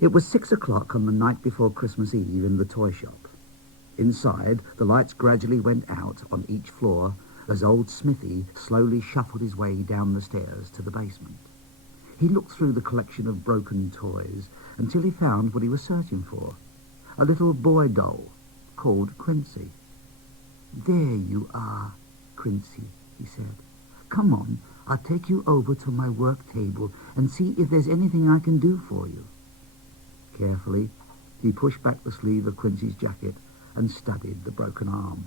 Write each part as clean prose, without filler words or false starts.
It was 6 o'clock on the night before Christmas Eve in the toy shop. Inside, the lights gradually went out on each floor as old Smithy slowly shuffled his way down the stairs to the basement. He looked through the collection of broken toys until he found what he was searching for, a little boy doll called Quincy. "There you are, Quincy," he said. "Come on, I'll take you over to my work table and see if there's anything I can do for you." Carefully, he pushed back the sleeve of Quincy's jacket and studied the broken arm.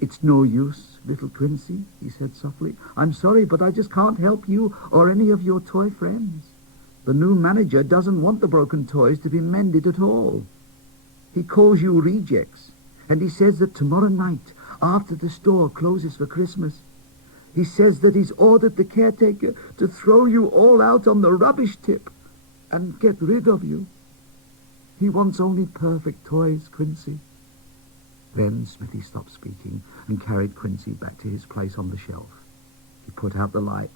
"It's no use, little Quincy," he said softly. "I'm sorry, but I just can't help you or any of your toy friends. The new manager doesn't want the broken toys to be mended at all. He calls you rejects, and he says that tomorrow night, after the store closes for Christmas, he says that he's ordered the caretaker to throw you all out on the rubbish tip and get rid of you. He wants only perfect toys, Quincy." Then Smithy stopped speaking and carried Quincy back to his place on the shelf. He put out the light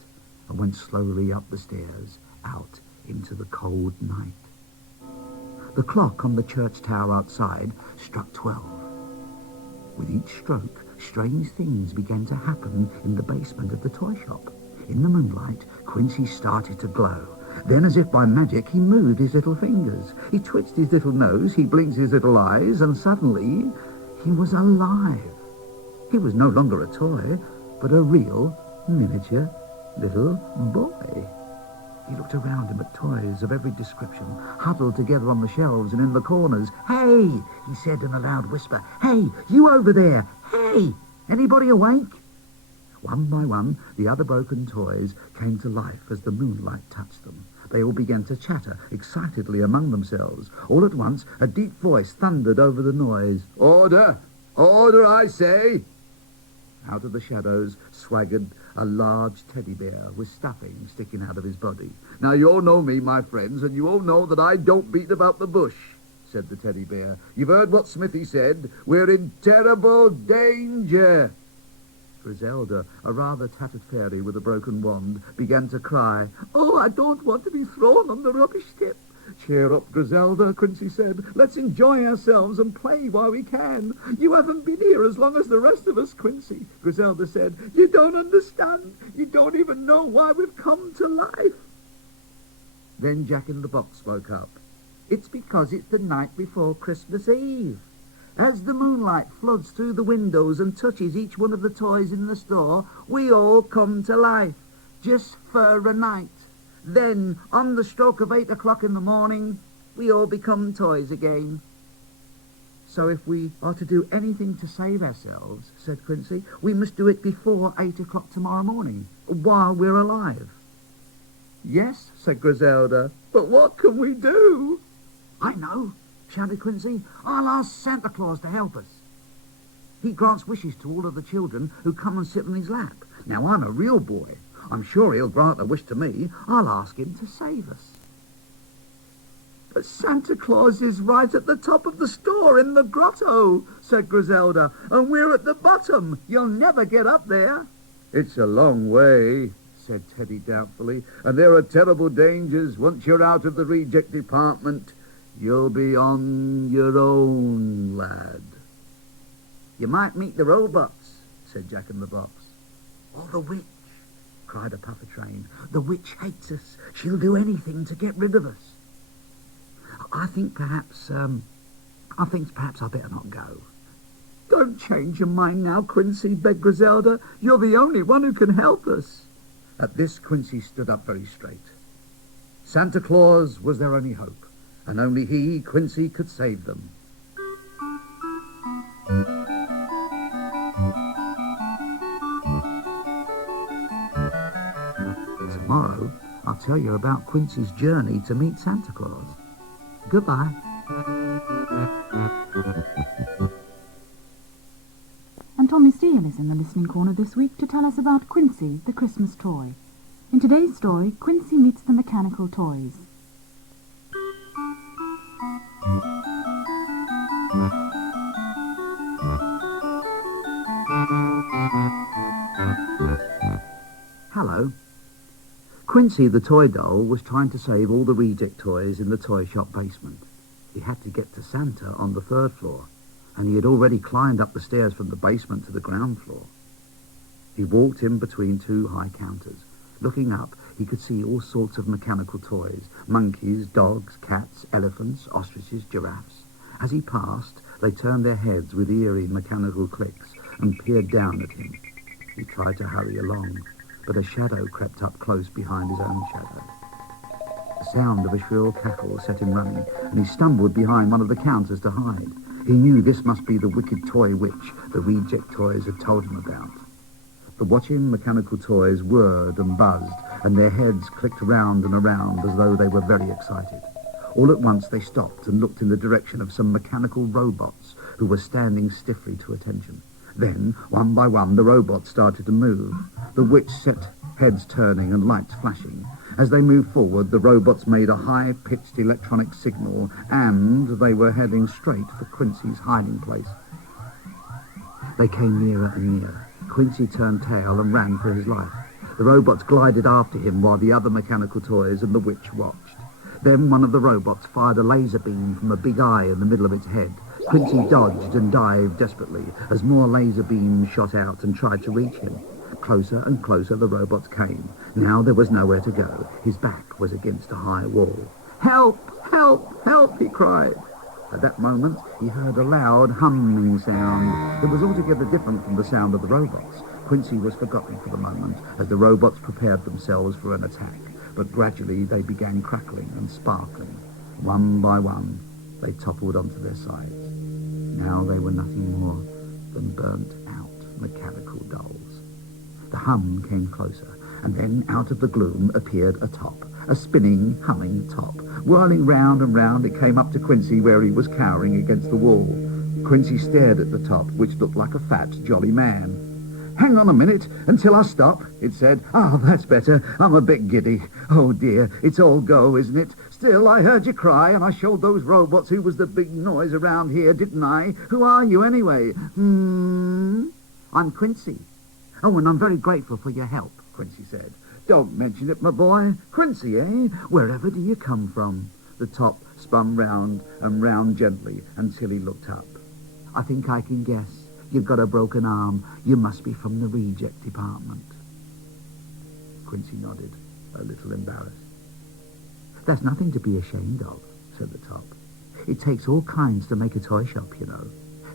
and went slowly up the stairs, out into the cold night. The clock on the church tower outside struck 12. With each stroke, strange things began to happen in the basement of the toy shop. In the moonlight, Quincy started to glow. Then, as if by magic, he moved his little fingers. He twitched his little nose, he blinked his little eyes, and suddenly he was alive. He was no longer a toy, but a real, miniature little boy. He looked around him at toys of every description, huddled together on the shelves and in the corners. "Hey," he said in a loud whisper. "Hey, you over there! Hey, anybody awake?" One by one, the other broken toys came to life as the moonlight touched them. They all began to chatter excitedly among themselves. All at once, a deep voice thundered over the noise. "Order! Order, I say!" Out of the shadows swaggered a large teddy bear with stuffing sticking out of his body. "Now, you all know me, my friends, and you all know that I don't beat about the bush," said the teddy bear. "You've heard what Smithy said. We're in terrible danger." Griselda, a rather tattered fairy with a broken wand, began to cry. "Oh, I don't want to be thrown on the rubbish tip." "Cheer up, Griselda," Quincy said. "Let's enjoy ourselves and play while we can. You haven't been here as long as the rest of us, Quincy," Griselda said. "You don't understand. You don't even know why we've come to life." Then Jack in the Box spoke up. "It's because it's the night before Christmas Eve. As the moonlight floods through the windows and touches each one of the toys in the store, we all come to life, just for a night. Then, on the stroke of 8 o'clock in the morning, we all become toys again." "So if we are to do anything to save ourselves," said Quincy, "we must do it before 8 o'clock tomorrow morning, while we're alive." "Yes," said Griselda, "but what can we do?" "I know," shouted Quincy. "I'll ask Santa Claus to help us. He grants wishes to all of the children who come and sit on his lap. Now, I'm a real boy. I'm sure he'll grant a wish to me. I'll ask him to save us." "But Santa Claus is right at the top of the store in the grotto," said Griselda, "and we're at the bottom. You'll never get up there." "It's a long way," said Teddy doubtfully, "and there are terrible dangers once you're out of the reject department. You'll be on your own, lad." "You might meet the robots," said Jack in the Box. "Or the witch," cried a puffer train. "The witch hates us. She'll do anything to get rid of us." I think perhaps I better not go." "Don't change your mind now, Quincy," begged Griselda. "You're the only one who can help us." At this, Quincy stood up very straight. Santa Claus was their only hope, and only he, Quincy, could save them. Tomorrow, I'll tell you about Quincy's journey to meet Santa Claus. Goodbye. And Tommy Steele is in the listening corner this week to tell us about Quincy, the Christmas toy. In today's story, Quincy meets the mechanical toys. Hello. Quincy, the toy doll, was trying to save all the reject toys in the toy shop basement. He had to get to Santa on the 3rd floor, and he had already climbed up the stairs from the basement to the ground floor. He walked in between 2 high counters. Looking up, he could see all sorts of mechanical toys: monkeys, dogs, cats, elephants, ostriches, giraffes. As he passed, they turned their heads with eerie mechanical clicks and peered down at him. He tried to hurry along, but a shadow crept up close behind his own shadow. The sound of a shrill cackle set him running, and he stumbled behind one of the counters to hide. He knew this must be the wicked toy witch the reject toys had told him about. The watching mechanical toys whirred and buzzed, and their heads clicked round and around as though they were very excited. All at once they stopped and looked in the direction of some mechanical robots who were standing stiffly to attention. Then, one by one, the robots started to move. The witch set heads turning and lights flashing. As they moved forward, the robots made a high-pitched electronic signal, and they were heading straight for Quincy's hiding place. They came nearer and nearer. Quincy turned tail and ran for his life. The robots glided after him while the other mechanical toys and the witch watched. Then one of the robots fired a laser beam from a big eye in the middle of its head. Quincy dodged and dived desperately as more laser beams shot out and tried to reach him. Closer and closer the robots came. Now there was nowhere to go. His back was against a high wall. "Help! Help! Help!" he cried. At that moment, he heard a loud humming sound. It was altogether different from the sound of the robots. Quincy was forgotten for the moment as the robots prepared themselves for an attack, but gradually they began crackling and sparkling. One by one, they toppled onto their sides. Now they were nothing more than burnt-out mechanical dolls. The hum came closer, and then out of the gloom appeared a top, a spinning, humming top. Whirling round and round, it came up to Quincy where he was cowering against the wall. Quincy stared at the top, which looked like a fat, jolly man. "Hang on a minute until I stop," it said. "Oh, that's better. I'm a bit giddy. Oh, dear, it's all go, isn't it? Still, I heard you cry, and I showed those robots who was the big noise around here, didn't I? Who are you, anyway?" "I'm Quincy. Oh, and I'm very grateful for your help," Quincy said. "Don't mention it, my boy. Quincy, eh? Wherever do you come from?" The top spun round and round gently until he looked up. "I think I can guess. You've got a broken arm. You must be from the reject department." Quincy nodded, a little embarrassed. "There's nothing to be ashamed of," said the top. "It takes all kinds to make a toy shop, you know.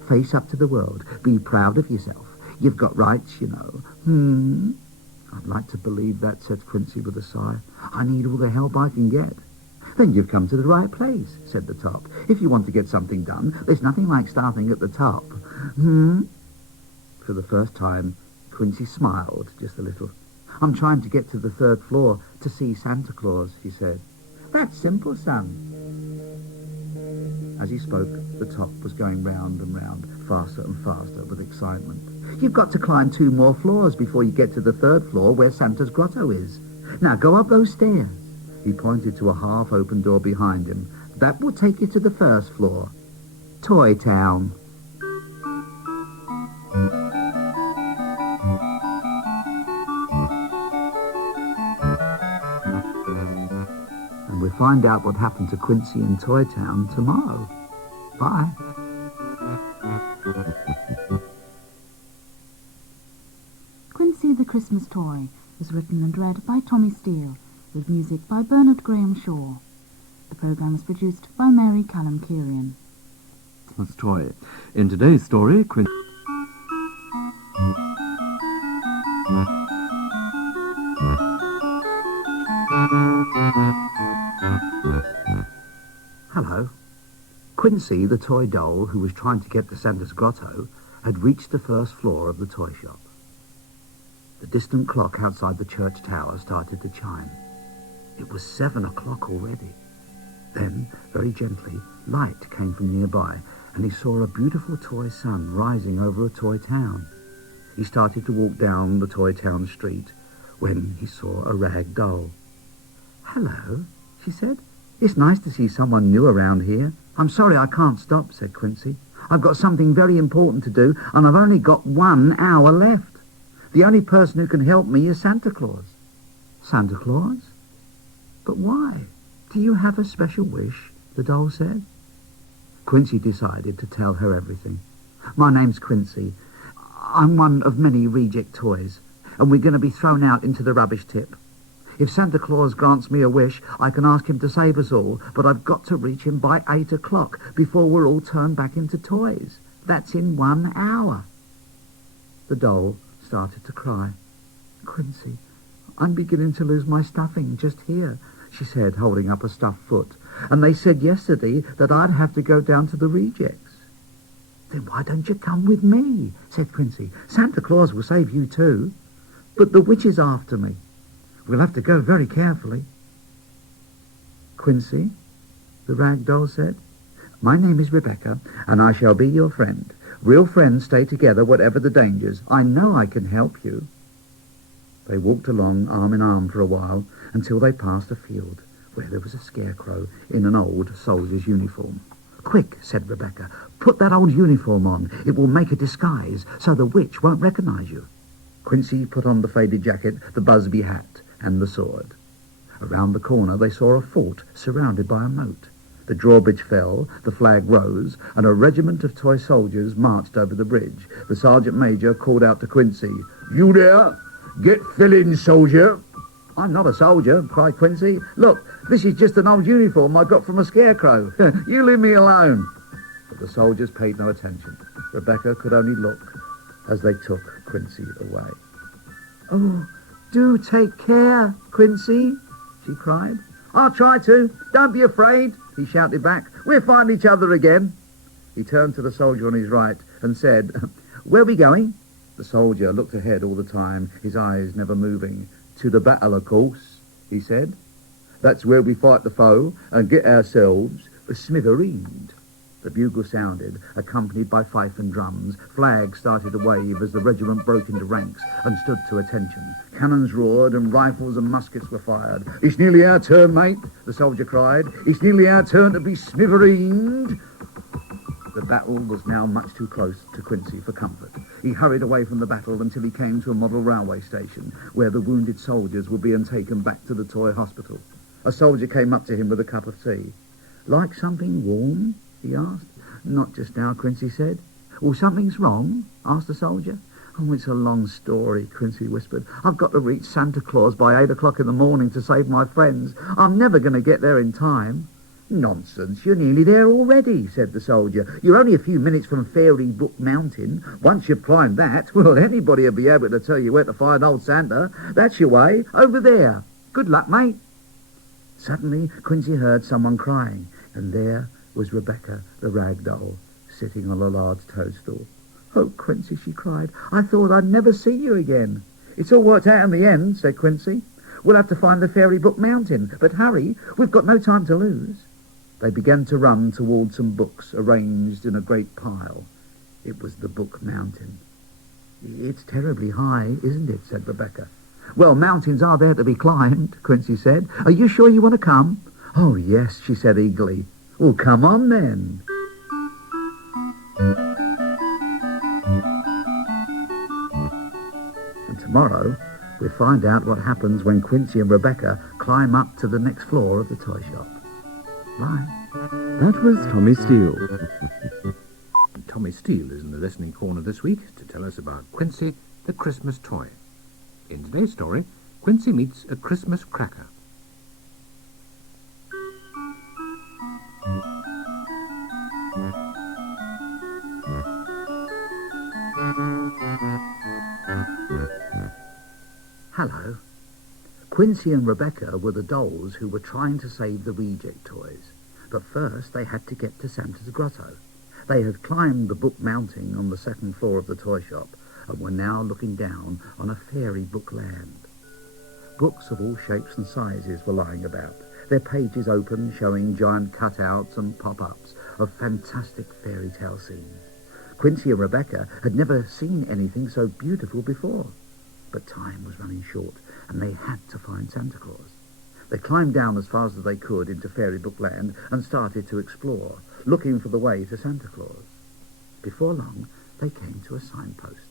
Face up to the world. Be proud of yourself. You've got rights, you know." "I'd like to believe that," said Quincy with a sigh. "I need all the help I can get." "Then you've come to the right place," said the top. "If you want to get something done, there's nothing like starting at the top." For the first time, Quincy smiled just a little. "I'm trying to get to the 3rd floor to see Santa Claus," he said. "That's simple, son." As he spoke, the top was going round and round, faster and faster with excitement. "You've got to climb 2 more floors before you get to the 3rd floor where Santa's grotto is. Now go up those stairs." He pointed to a half-open door behind him. "That will take you to the 1st floor. Toy Town." And we'll find out what happened to Quincy in Toy Town tomorrow. Bye. Quincy the Christmas Toy was written and read by Tommy Steele, with music by Bernard Graham Shaw. The programme was produced by Mary KALEMKERIAN. Christmas Toy. In today's story, Quincy... Hello. Quincy, the toy doll who was trying to get to Santa's grotto, had reached the 1st floor of the toy shop. The distant clock outside the church tower started to chime. It was 7 o'clock already. Then, very gently, light came from nearby, and he saw a beautiful toy sun rising over a toy town. He started to walk down the toy town street when he saw a rag doll. "Hello," she said. "It's nice to see someone new around here." "I'm sorry I can't stop," said Quincy. "I've got something very important to do, and I've only got 1 hour left. The only person who can help me is Santa Claus." Santa Claus? But why? Do you have a special wish? The doll said. Quincy decided to tell her everything. My name's Quincy. I'm one of many reject toys, and we're going to be thrown out into the rubbish tip. If Santa Claus grants me a wish, I can ask him to save us all, but I've got to reach him by 8 o'clock before we're all turned back into toys. That's in 1 hour. The doll started to cry. Quincy, I'm beginning to lose my stuffing just here, she said, holding up a stuffed foot. And they said yesterday that I'd have to go down to the rejects. Then why don't you come with me, said Quincy. Santa Claus will save you too. But the witch is after me. We'll have to go very carefully. Quincy, the rag doll said, my name is Rebecca, and I shall be your friend. Real friends stay together whatever the dangers. I know I can help you. They walked along arm in arm for a while until they passed a field where there was a scarecrow in an old soldier's uniform. Quick, said Rebecca, put that old uniform on. It will make a disguise so the witch won't recognize you. Quincy put on the faded jacket, the Busby hat, and the sword. Around the corner they saw a fort surrounded by a moat. The drawbridge fell, the flag rose, and a regiment of toy soldiers marched over the bridge. The sergeant major called out to Quincy, You there? Get filling, soldier. I'm not a soldier, cried Quincy. Look, this is just an old uniform I got from a scarecrow. You leave me alone. But the soldiers paid no attention. Rebecca could only look as they took Quincy away. Oh, do take care, Quincy, she cried. I'll try to. Don't be afraid, he shouted back. We'll find each other again. He turned to the soldier on his right and said, Where are we going? The soldier looked ahead all the time, his eyes never moving. To the battle, of course, he said. That's where we fight the foe and get ourselves smithereened. The bugle sounded, accompanied by fife and drums. Flags started to wave as the regiment broke into ranks and stood to attention. Cannons roared and rifles and muskets were fired. It's nearly our turn, mate, the soldier cried. It's nearly our turn to be smithereened. The battle was now much too close to Quincy for comfort. He hurried away from the battle until he came to a model railway station where the wounded soldiers were being taken back to the toy hospital. A soldier came up to him with a cup of tea. Like something warm? He asked. Not just now, Quincy said. Well, something's wrong? Asked the soldier. Oh, it's a long story, Quincy whispered. I've got to reach Santa Claus by 8 o'clock in the morning to save my friends. I'm never going to get there in time. Nonsense, you're nearly there already, said the soldier. You're only a few minutes from Fairy Book Mountain. Once you've climbed that, well, anybody will be able to tell you where to find old Santa. That's your way, over there. Good luck, mate. Suddenly, Quincy heard someone crying, and there was Rebecca, the rag doll, sitting on a large toadstool. Oh, Quincy, she cried, I thought I'd never see you again. It's all worked out in the end, said Quincy. We'll have to find the Fairy Book Mountain, but hurry, we've got no time to lose. They began to run towards some books arranged in a great pile. It was the Book Mountain. It's terribly high, isn't it, said Rebecca. Well, mountains are there to be climbed, Quincy said. Are you sure you want to come? Oh, yes, she said eagerly. Well, come on then. And tomorrow we'll find out what happens when Quincy and Rebecca climb up to the next floor of the toy shop. Bye. That was Tommy Steele. Tommy Steele is in the listening corner this week to tell us about Quincy, the Christmas toy. In today's story, Quincy meets a Christmas cracker. Hello. Quincy and Rebecca were the dolls who were trying to save the reject toys. But first they had to get to Santa's grotto. They had climbed the book mounting on the second floor of the toy shop and were now looking down on a fairy book land. Books of all shapes and sizes were lying about, their pages open, showing giant cutouts and pop-ups of fantastic fairy tale scenes. Quincy and Rebecca had never seen anything so beautiful before. But time was running short, and they had to find Santa Claus. They climbed down as fast as they could into Fairy Book Land and started to explore, looking for the way to Santa Claus. Before long, they came to a signpost.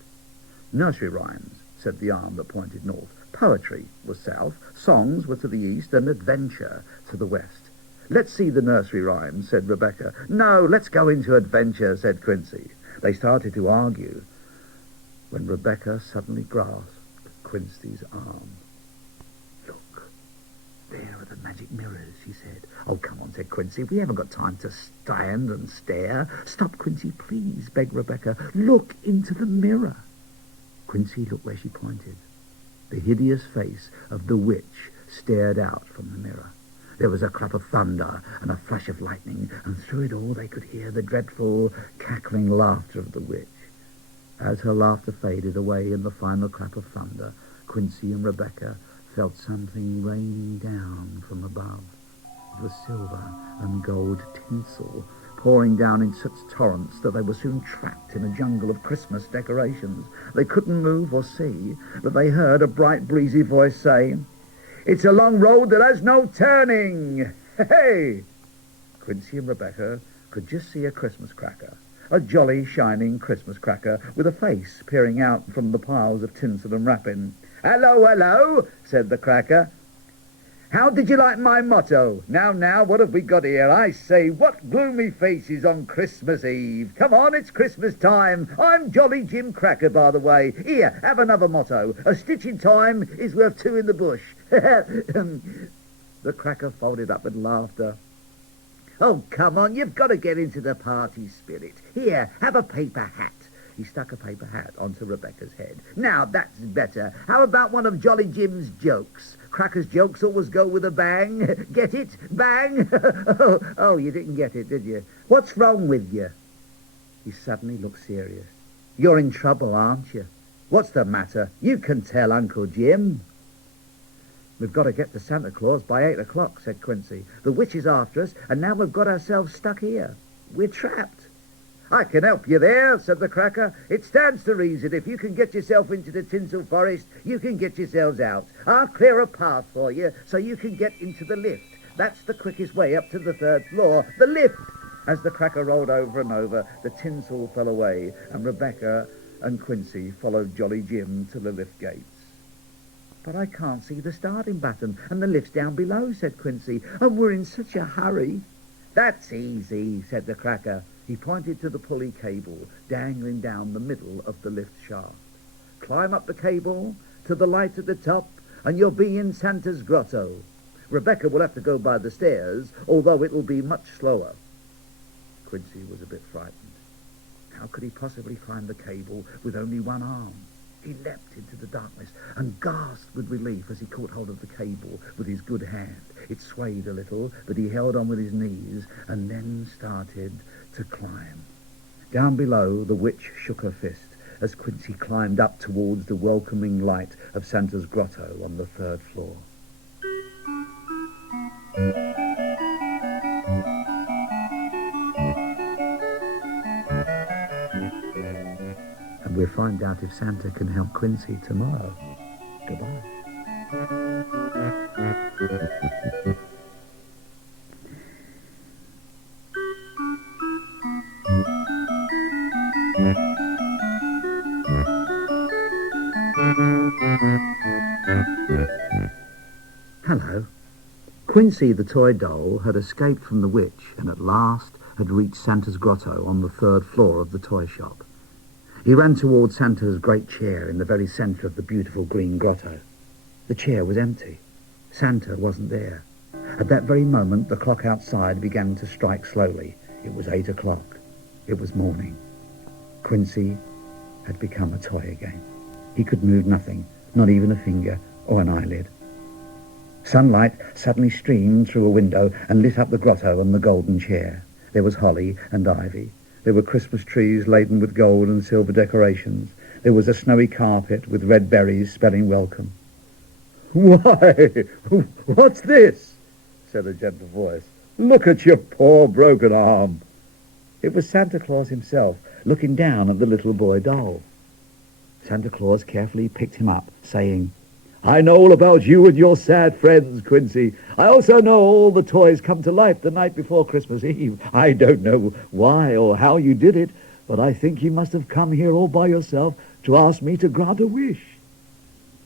Nursery rhymes, said the arm that pointed north. Poetry was south, songs were to the east, and adventure to the west. Let's see the nursery rhymes, said Rebecca. No, let's go into adventure, said Quincy. They started to argue when Rebecca suddenly grasped Quincy's arm. Look, there are the magic mirrors, she said. Oh, come on, said Quincy. We haven't got time to stand and stare. Stop, Quincy, please, begged Rebecca. Look into the mirror. Quincy looked where she pointed. The hideous face of the witch stared out from the mirror. There was a clap of thunder and a flash of lightning, and through it all they could hear the dreadful, cackling laughter of the witch. As her laughter faded away in the final clap of thunder, Quincy and Rebecca felt something raining down from above. It was silver and gold tinsel, pouring down in such torrents that they were soon trapped in a jungle of Christmas decorations. They couldn't move or see, but they heard a bright, breezy voice say, "It's a long road that has no turning. Hey!" Quincy and Rebecca could just see a Christmas cracker, a jolly, shining Christmas cracker with a face peering out from the piles of tinsel and wrapping. "Hello, hello," said the cracker. "How did you like my motto? Now, what have we got here? I say, what gloomy faces on Christmas Eve. Come on, it's Christmas time. I'm Jolly Jim Cracker, by the way. Here, have another motto. A stitch in time is worth two in the bush." The cracker folded up with laughter. "Oh, come on, you've got to get into the party spirit. Here, have a paper hat." He stuck a paper hat onto Rebecca's head. "Now, that's better. How about one of Jolly Jim's jokes? Cracker's jokes always go with a bang. Get it? Bang!" Oh, you didn't get it, did you? "What's wrong with you?" He suddenly looked serious. "You're in trouble, aren't you? What's the matter? You can tell Uncle Jim." "We've got to get to Santa Claus by 8 o'clock, said Quincy. "The witch is after us, and now we've got ourselves stuck here. We're trapped." "I can help you there," said the cracker. "It stands to reason if you can get yourself into the tinsel forest, you can get yourselves out. I'll clear a path for you so you can get into the lift. That's the quickest way up to the 3rd floor. The lift!" As the cracker rolled over and over, the tinsel fell away, and Rebecca and Quincy followed Jolly Jim to the lift gates. "But I can't see the starting button, and the lift's down below," said Quincy, "and we're in such a hurry." "That's easy," said the cracker. He pointed to the pulley cable dangling down the middle of the lift shaft. "Climb up the cable to the light at the top, and you'll be in Santa's grotto. Rebecca will have to go by the stairs, although it'll be much slower." Quincy was a bit frightened. How could he possibly climb the cable with only one arm? He leapt into the darkness and gasped with relief as he caught hold of the cable with his good hand. It swayed a little, but he held on with his knees and then started to climb. Down below, the witch shook her fist as Quincy climbed up towards the welcoming light of Santa's grotto on the 3rd floor. And we'll find out if Santa can help Quincy tomorrow. Goodbye. Hello. Quincy the toy doll had escaped from the witch and at last had reached Santa's grotto on the 3rd floor of the toy shop. He ran towards Santa's great chair in the very centre of the beautiful green grotto. The chair was empty. Santa wasn't there. At that very moment, the clock outside began to strike slowly. It was 8 o'clock. It was morning. Quincy had become a toy again. He could move nothing, not even a finger or an eyelid. Sunlight suddenly streamed through a window and lit up the grotto and the golden chair. There was holly and ivy. There were Christmas trees laden with gold and silver decorations. There was a snowy carpet with red berries spelling welcome. "Why, what's this?" said a gentle voice. "Look at your poor broken arm." It was Santa Claus himself, looking down at the little boy doll. Santa Claus carefully picked him up, saying, "I know all about you and your sad friends, Quincy. I also know all the toys come to life the night before Christmas Eve. I don't know why or how you did it, but I think you must have come here all by yourself to ask me to grant a wish."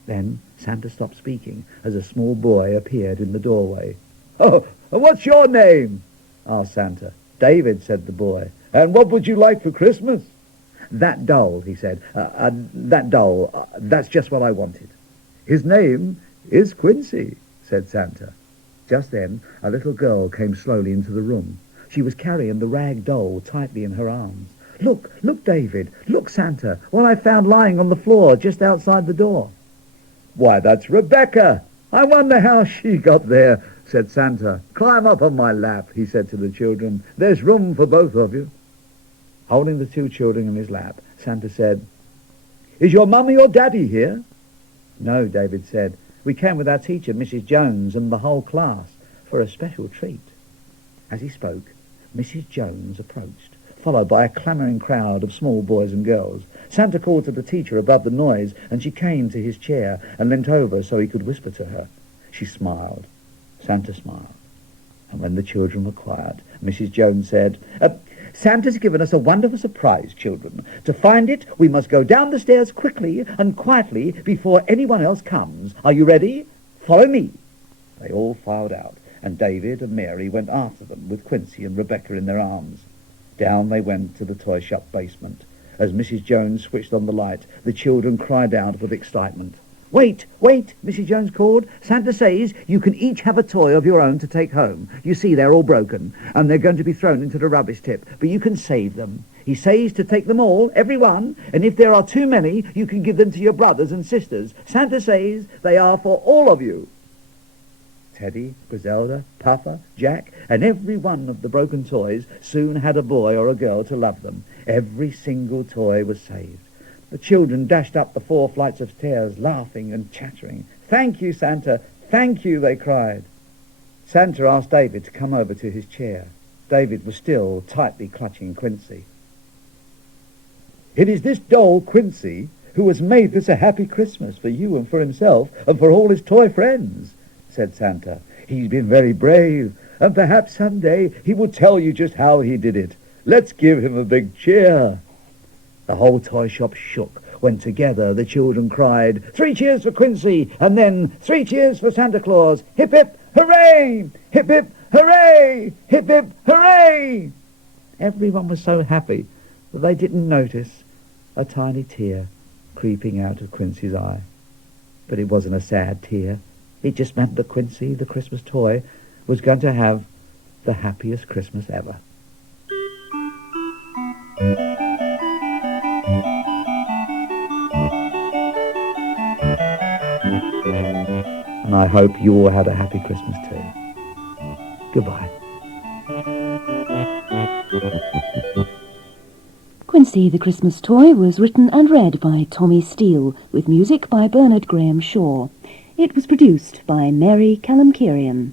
Then Santa stopped speaking as a small boy appeared in the doorway. "Oh, and what's your name?" asked Santa. "David," said the boy. "And what would you like for Christmas?" "That doll," he said. That doll. That's just what I wanted." "His name is Quincy," said Santa. Just then, a little girl came slowly into the room. She was carrying the rag doll tightly in her arms. Look, David. Look, Santa. What I found lying on the floor just outside the door." "Why, that's Rebecca. I wonder how she got there," said Santa. "Climb up on my lap," he said to the children. "There's room for both of you." Holding the two children in his lap, Santa said, "Is your mummy or daddy here?" "No," David said. "We came with our teacher, Mrs. Jones, and the whole class for a special treat." As he spoke, Mrs. Jones approached, followed by a clamouring crowd of small boys and girls. Santa called to the teacher above the noise, and she came to his chair and leant over so he could whisper to her. She smiled. Santa smiled. And when the children were quiet, Mrs. Jones said, "Santa's given us a wonderful surprise, children. To find it, we must go down the stairs quickly and quietly before anyone else comes. Are you ready? Follow me." They all filed out, and David and Mary went after them with Quincy and Rebecca in their arms. Down they went to the toy shop basement. As Mrs. Jones switched on the light, the children cried out with excitement. Wait, Mrs. Jones called. "Santa says you can each have a toy of your own to take home. You see, they're all broken, and they're going to be thrown into the rubbish tip, but you can save them. He says to take them all, every one, and if there are too many, you can give them to your brothers and sisters. Santa says they are for all of you." Teddy, Griselda, Puffer, Jack, and every one of the broken toys soon had a boy or a girl to love them. Every single toy was saved. The children dashed up the 4 flights of stairs, laughing and chattering. "Thank you, Santa, thank you," they cried. Santa asked David to come over to his chair. David was still tightly clutching Quincy. "It is this doll, Quincy, who has made this a happy Christmas for you and for himself and for all his toy friends," said Santa. "He's been very brave, and perhaps someday he will tell you just how he did it. Let's give him a big cheer." The whole toy shop shook when together the children cried, "3 cheers for Quincy," and then 3 cheers for Santa Claus. "Hip, hip, hooray! Hip, hip, hooray! Hip, hip, hooray!" Everyone was so happy that they didn't notice a tiny tear creeping out of Quincy's eye. But it wasn't a sad tear. It just meant that Quincy, the Christmas toy, was going to have the happiest Christmas ever. And I hope you all had a happy Christmas too. Goodbye. Quincy the Christmas Toy was written and read by Tommy Steele, with music by Bernard Graham Shaw. It was produced by Mary KALEMKERIAN.